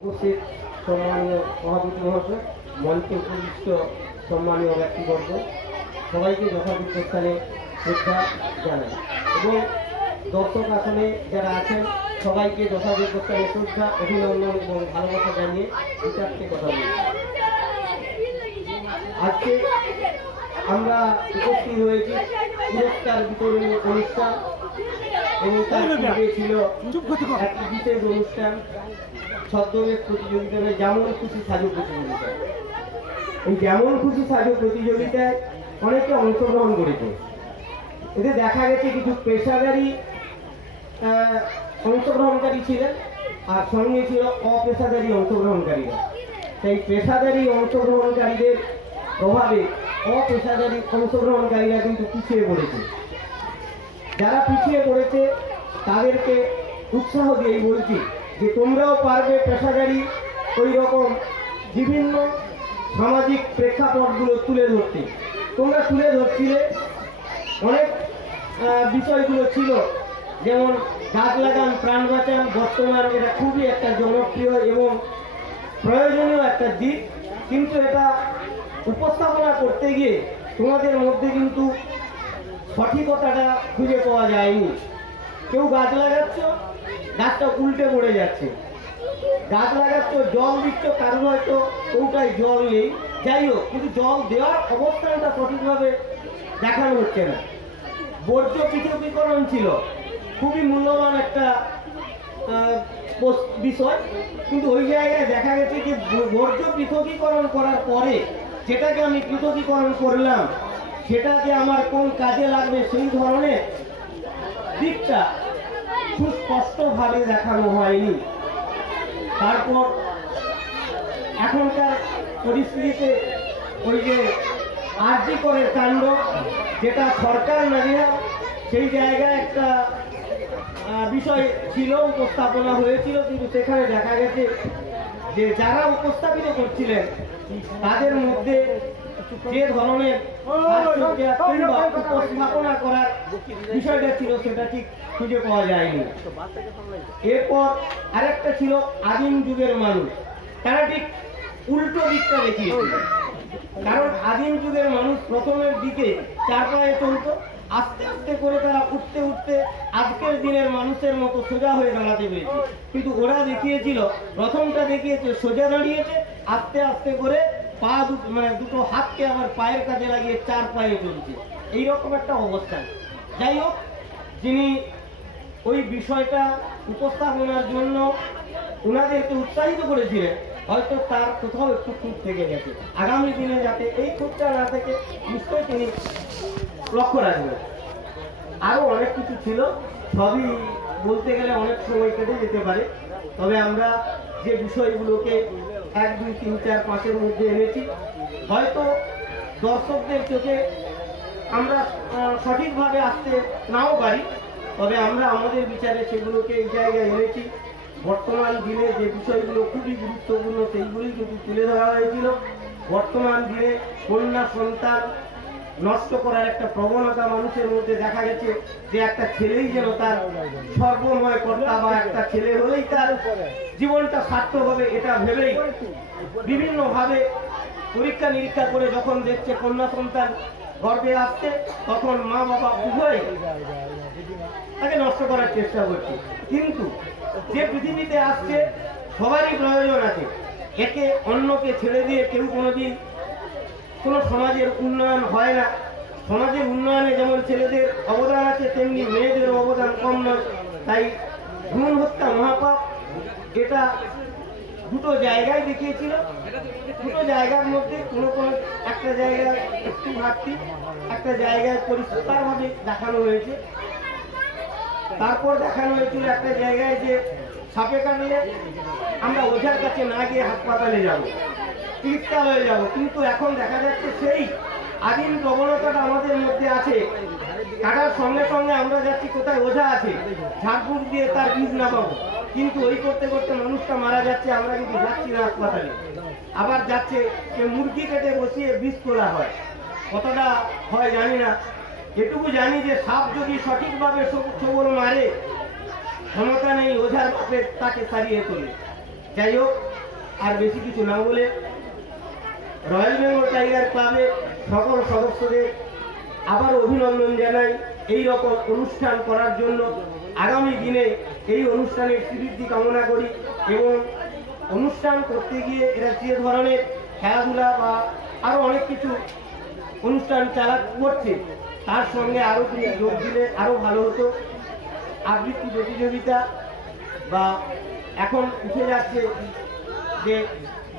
উপস্থিত সম্মানীয় সভাপতি মহাশয়, মঞ্চে উপবিষ্ট সম্মানীয় ব্যক্তিবর্গ, সবাইকে যথাযথ স্থানে শ্রদ্ধা জানাই এবং দর্শক আসনে যারা আছেন সবাইকে যথাযথ স্থানে শ্রদ্ধা, অভিনন্দন এবং ভালোবাসা জানিয়ে দু চারটে কথা বলি। আজকে আমরা উপস্থিত হয়েছি পুরস্কার বিতরণী অনুষ্ঠান এবং তার পূর্বে ছিল একটি বিশেষ অনুষ্ঠান, ছদ্মবেশ প্রতিযোগিতা, যেমন খুশি সাজো প্রতিযোগিতা। এই যেমন খুশি সাজো প্রতিযোগিতায় অনেকে অংশগ্রহণ করেছে। এতে দেখা গেছে কিছু পেশাদারী অংশগ্রহণকারী ছিলেন আর সঙ্গে ছিল অপেশাদারী অংশগ্রহণকারীরা। সেই পেশাদারী অংশগ্রহণকারীদের প্রভাবে অপেশাদারী অংশগ্রহণকারীরা কিন্তু পিছিয়ে পড়েছে। যারা পিছিয়ে পড়েছে তাদেরকে উৎসাহ দিয়েই বলছি যে তোমরাও পারবে পেশাদারী ওই রকম বিভিন্ন সামাজিক প্রেক্ষাপটগুলো তুলে ধরতে। তোমরা তুলে ধরছিলে অনেক বিষয়গুলো ছিল, যেমন গাছ লাগান প্রাণ বাঁচান। বর্তমান এটা খুবই একটা জনপ্রিয় এবং প্রয়োজনীয় একটা দিক, কিন্তু এটা উপস্থাপনা করতে গিয়ে তোমাদের মধ্যে কিন্তু সঠিকতাটা খুঁজে পাওয়া যায়নি। কেউ গাছ লাগাচ্ছ, গাছটা উল্টে পড়ে যাচ্ছে। গাছ লাগাচ্ছ, জল দিচ্ছ, কারণ হয়তো কোনটায় জল নেই, যাই হোক, কিন্তু জল দেওয়ার অবস্থানটা সঠিকভাবে দেখানো হচ্ছে না। বর্জ্য পৃথকীকরণ ছিল খুবই মূল্যবান একটা বিষয়, কিন্তু ওই জায়গায় দেখা গেছে যে বর্জ্য পৃথকীকরণ করার পরে যেটাকে আমি পৃথকীকরণ করলাম সেটা যে আমার কোন কাজে লাগবে সেই ধরনের দিকটা সুস্পষ্টভাবে দেখানো হয়নি। তারপর এখনকার পরিস্থিতিতে ওই যে আরজি করের কাণ্ড, যেটা সরকার না দিয়ে সেই জায়গায় একটা বিষয় ছিল, উপস্থাপনা হয়েছিল, কিন্তু সেখানে দেখা গেছে যে যারা উপস্থাপিত করছিলেন তাদের মধ্যে যে ধরনের উপস্থাপনা করার বিষয়টা ছিল সেটা ঠিক খুঁজে পাওয়া যায়নি। এরপর আরেকটা ছিল আদিম যুগের মানুষ, তারা ঠিক উল্টো দিকটা দেখিয়েছিল। কারণ আদিম যুগের মানুষ প্রথমের দিকে চার পায়ে চলতো, আস্তে আস্তে করে তারা উঠতে উঠতে আজকের দিনের মানুষের মতো সোজা হয়ে দাঁড়াতে পেরেছে। কিন্তু ওরা দেখিয়েছিল, প্রথমটা দেখিয়েছে সোজা দাঁড়িয়েছে, আস্তে আস্তে করে পা দুটো হাতকে আবার পায়ের কাজে লাগিয়ে চার পায়ে চলছে, এইরকম একটা অবস্থান। যাই হোক, যিনি ওই বিষয়টা উপস্থাপনার জন্য ওনাদেরকে উৎসাহিত করেছিলেন, হয়তো তার কোথাও একটু খুঁত থেকে গেছে। আগামী দিনে যাতে এই খুঁতটা না থেকে নিশ্চয়ই তিনি লক্ষ্য রাখবেন। আরও অনেক কিছু ছিল, সবই বলতে গেলে অনেক সময় কেটে যেতে পারে। তবে আমরা যে বিষয়গুলোকে 1, 2, 3, 4, 5-এর মধ্যে এনেছি, হয়তো দর্শকদের চোখে আমরা সঠিকভাবে আসতে নাও পারি, তবে আমরা আমাদের বিচারে সেগুলোকে এই জায়গায় এনেছি। বর্তমান দিনে যে বিষয়গুলো খুবই গুরুত্বপূর্ণ সেইগুলি কিন্তু তুলে ধরা হয়েছিল। বর্তমান দিনে কন্যা সন্তান নষ্ট করার একটা প্রবণতা মানুষের মধ্যে দেখা গেছে, যে একটা ছেলেই যেন তার সর্বময় কর্তা, বা একটা ছেলে হলেই তার জীবনটা সার্থক হবে, এটা ভেবেই বিভিন্নভাবে পরীক্ষা নিরীক্ষা করে যখন দেখছে কন্যা সন্তান গর্ভে আসছে, তখন মা বাবা উভয় তাকে নষ্ট করার চেষ্টা করছে। কিন্তু যে পৃথিবীতে আসছে সবারই প্রয়োজন আছে, একে অন্যকে ছেড়ে দিয়ে কেউ কোনোদিন কোনো সমাজের উন্নয়ন হয় না। সমাজের উন্নয়নে যেমন ছেলেদের অবদান আছে, তেমনি মেয়েদের অবদান কম নয়। তাই ভ্রূণ হত্যা মহাপাপ, এটা দুটো জায়গায় দেখিয়েছিল। দুটো জায়গার মধ্যে কোনো কোনো একটা জায়গায় একটু ঘাটতি, একটা জায়গায় পরিষ্কারভাবে দেখানো হয়েছে। তারপর দেখানো হয়েছিল একটা জায়গায় যে সাপে কাটলে আমরা ওঝার কাছে না গিয়ে হাসপাতালে যাব, চিকিৎসালয়ে যাব, কিন্তু এখন দেখা যাচ্ছে সেই আদিম প্রবণতাটা আমাদের মধ্যে আছে। কাটার সঙ্গে সঙ্গে আমরা যাচ্ছি কোথায় ওঝা আছে, ঝাড়ফুঁক দিয়ে তার বীজ না পাবো, কিন্তু ওই করতে করতে মানুষটা মারা যাচ্ছে, আমরা কিন্তু যাচ্ছি না হাসপাতালে। আবার যাচ্ছে যে মুরগি কেটে বসিয়ে বীজ তোলা হয়, কতটা হয় জানি না, এটুকু জানি যে সাপ যদি সঠিকভাবে ছোবল মারে, ক্ষমতা নেই ওঝার তাকে সারিয়ে তোলে। যাই হোক, আর বেশি কিছু না বলে রয়্যাল বেঙ্গল টাইগার ক্লাবের সকল সদস্যদের আবার অভিনন্দন জানাই এই রকম অনুষ্ঠান করার জন্য। আগামী দিনে এই অনুষ্ঠানের শ্রীবৃদ্ধি কামনা করি এবং অনুষ্ঠান করতে গিয়ে এরা যে ধরনের খেলাধুলা বা আরও অনেক কিছু অনুষ্ঠান করছে তার সঙ্গে আরও কিছু যোগ দিলে আরও ভালো হতো। আবৃত্তি প্রতিযোগিতা বা এখন উঠে যাচ্ছে যে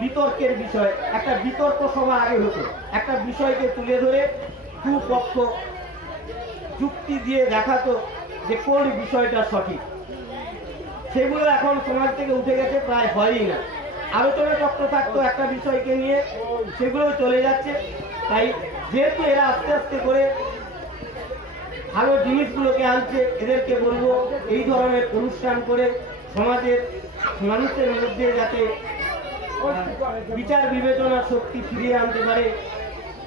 বিতর্কের বিষয়, একটা বিতর্ক সভা আগে হতো, একটা বিষয়কে তুলে ধরে দুপক্ষ যুক্তি দিয়ে দেখাতো যে কোন বিষয়টা সঠিক। সেগুলো এখন সমাজ থেকে উঠে গেছে, প্রায় হয়ই না। আলোচনা চক্র থাকতো একটা বিষয়কে নিয়ে, সেগুলো চলে যাচ্ছে। তাই যেহেতু এরা আস্তে আস্তে করে ভালো জিনিসগুলোকে আনছে, এদেরকে বলবো এই ধরনের অনুষ্ঠান করে সমাজের মানুষের মধ্যে যাতে বিচার বিবেচনার শক্তি ফিরিয়ে আনতে পারে,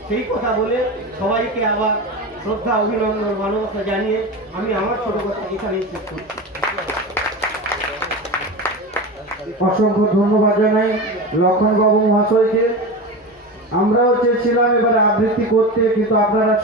সেই কথা বলে সবাইকে আবার শ্রদ্ধা, অভিনন্দন, ভালোবাসা জানিয়ে আমি আমার ছোট কথা এখানেই শেষ করছি। অসংখ্য ধন্যবাদ জানাই লক্ষণ বাবু মহাশয়কে। আমরাও চেয়েছিলাম এবারে আবৃত্তি করতে, কিন্তু আপনারা